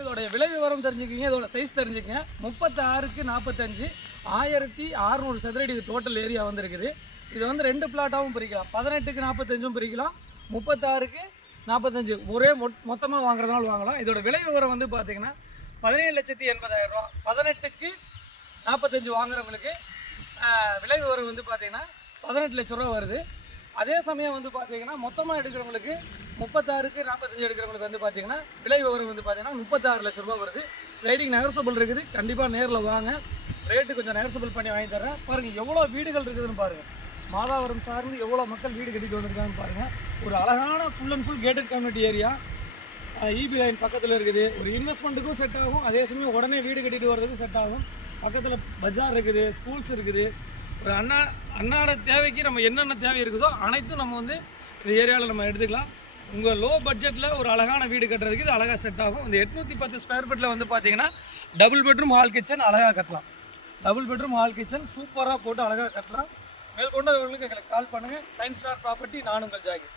இதோட விலை விவரம் தெரிஞ்சுக்கிங்க, இதோட சைஸ் தெரிஞ்சுக்கங்க. 36க்கு 45 1600 சதுரடி டோட்டல் ஏரியா வந்துருக்குது. இது வந்து 2 பிளாட்டாகவும் பிரிக்கலாம். 18க்கு 45 பிரிக்கலாம், 36க்கு 45 ஒரே மொத்தமாக வாங்குறதுனால வாங்கலாம். இதோட விலை விவரம் வந்து பார்த்தீங்கன்னா 17,80,000 ரூபா. 18க்கு 45 வாங்குறவங்களுக்கு விலை விவரம் வந்து பார்த்தீங்கன்னா 18 லட்ச ரூபா வருது. அதே சமயம் வந்து பார்த்தீங்கன்னா மொத்தமாக எடுக்கிறவங்களுக்கு 36க்கு 45 எடுக்கிறவங்களுக்கு வந்து பார்த்தீங்கன்னா விலை விவரம் வந்து பார்த்தீங்கன்னா 36 லட்ச ரூபா வருது. ஸ்லைடிங் நெகர்சபிள் இருக்குது. கண்டிப்பாக நேரில் வாங்க, ரேட்டு கொஞ்சம் நெகர்சபிள் பண்ணி வாங்கி தரேன். பாருங்கள் எவ்வளோ வீடுகள் இருக்குதுன்னு பாருங்கள். மாதாவரம் சார்ந்து எவ்வளோ மக்கள் வீடு கட்டிட்டு வந்திருக்காங்கன்னு பாருங்கள். ஒரு அழகான full and full gated community area, EB line பக்கத்தில் இருக்குது. ஒரு இன்வெஸ்ட்மெண்ட்டுக்கும் செட் ஆகும், அதே சமயம் உடனே வீடு கட்டிட்டு வர்றதுக்கும் செட் ஆகும். பக்கத்தில் பஜார் இருக்குது, ஸ்கூல்ஸ் இருக்குது. ஒரு அன்னாட தேவைக்கு நம்ம என்னென்ன தேவை இருக்குதோ அனைத்தும் நம்ம வந்து இந்த ஏரியாவில் நம்ம எடுத்துக்கலாம். உங்கள் லோ பட்ஜெட்டில் ஒரு அழகான வீடு கட்டுறதுக்கு இது அழகாக செட் ஆகும். இந்த 810 ஸ்கொயர் ஃபீட்டில் வந்து பார்த்தீங்கன்னா டபுள் பெட்ரூம் ஹால் கிச்சன் அழகாக கட்டலாம். டபுள் பெட்ரூம் ஹால் கிச்சன் சூப்பராக போட்டு அழகாக கட்டலாம். மேற்கொண்டவர்களுக்கு எங்களுக்கு கால் பண்ணுங்கள். சயின்ஸ் ஸ்டார் ப்ராப்பர்ட்டி, நான் உங்கள் ஜாகிர்.